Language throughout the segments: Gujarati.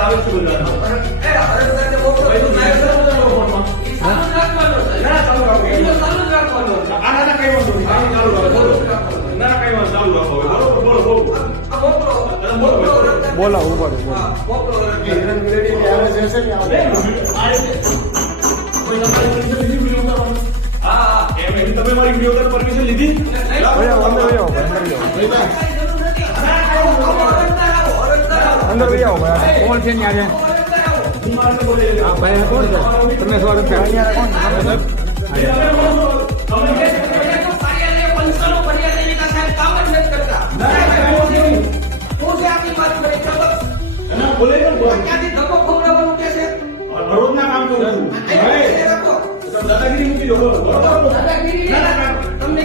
આવે છે બધા બોલો ઉપર તમે મારી વિડીયો પરમિશન લીધી અંદર ભાઈ આવો કોણ છે ત્યાં હા ભાઈ કોણ છે તમને સ્વાગત છે અહીંયા કોણ રોજના કામ કરું છું દાદાગીરી મૂકી દો તમને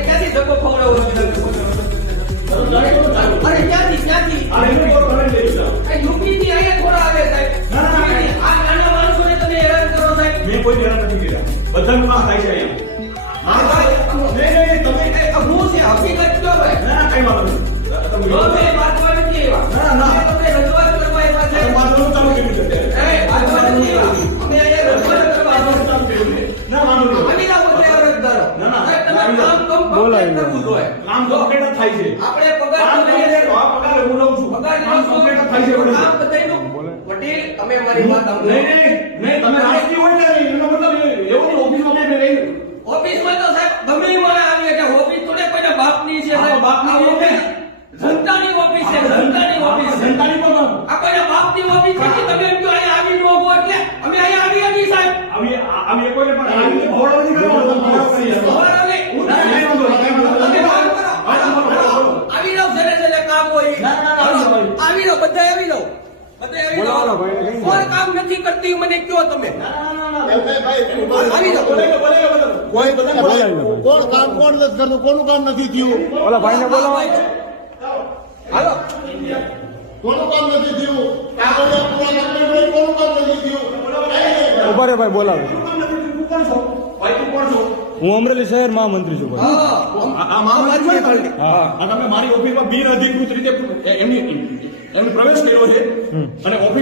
ક્યાંથી ધક્કો ખવડાવો અરે ક્યાંથી યુપી થી અહીંયા થોડા આવે સાહેબ આ નાના માણસોને તમે હેરાન કરો સાહેબ મેં કોઈ હેરાન નથી કર્યા બધાનું કામ થાય છે અહીંયા નહીં તમે હું છે હકીકત કયો ભાઈ ના કઈ વાત નથી તમે વાંચવા નથી આવ્યા ના તમે રજૂઆત કરવા આવ્યા છે મારું ચાલુ કર્યું છે વાંચવા નથી આવ્યા અમે અહીંયા રજૂઆત કરવા આવ્યા છે. ના માનું અમીરા પોતે અરજદારો ના. સાહેબ, તમે કામ complete કરવું જોઈએ. કામ કમ્પ્લીટ થાય છે આપણે પગાર કામ તો લઈએ છીએ. પગાર હું લઉં છું પગાર કામ કમ્પ્લીટ થાય છે કામ બધાયનું. વડીલ તમે મારી વાત સાંભળો. નહીં તમે રાજકીય હોય ને એનો મતલબ એવું નહીં ઓફિસમાં બેઠે રહી ઓફિસમાં તો સાહેબ ગમે એ માણસ આવી એટલે ઓફિસ થોડે કોઈના બાપની છે સાહેબ. બાપની આ ઓફિસ. જનતાની ઓફિસ છે જનતાની ઓફિસ છે. જનતાની પણ આ કોઈના બાપની ઓફિસ છે કે તમે એમ કહો અહીંયા આવી ન હો એટલે અમે અહીંયા આવી સાહેબ. આવી કોઈને પણ આવી ભોળો નથી કરવાનો તમારા ને તમે વાત કરો. આવી જાવ જરે જરે કામ હોય આવી જાવ બધા આવી જાવ બોલાવો ભાઈ. કોઈ કામ નથી કરતી મને કયો તમે આવી જાવ કોણ કામ કોણ નથી કરતું કોનું કામ નથી થયું ઓલા ભાઈને બોલાવો હાલો કોનું કામ નથી થયું કાગળિયા પૂરા કમ્પ્લીટ હોય કોનું કામ નથી થયું ઉભા રે ભાઈ બોલાવો ભાઈ તું કોણ છો હું અમરેલી શહેર મહામંત્રી છું ભાઈ આ મામલા હા આ તમે મારી ઓફિસમાં બિનઅધિકૃત રીતે એમની પ્રવેશ કર્યો છે અને ઓફિસ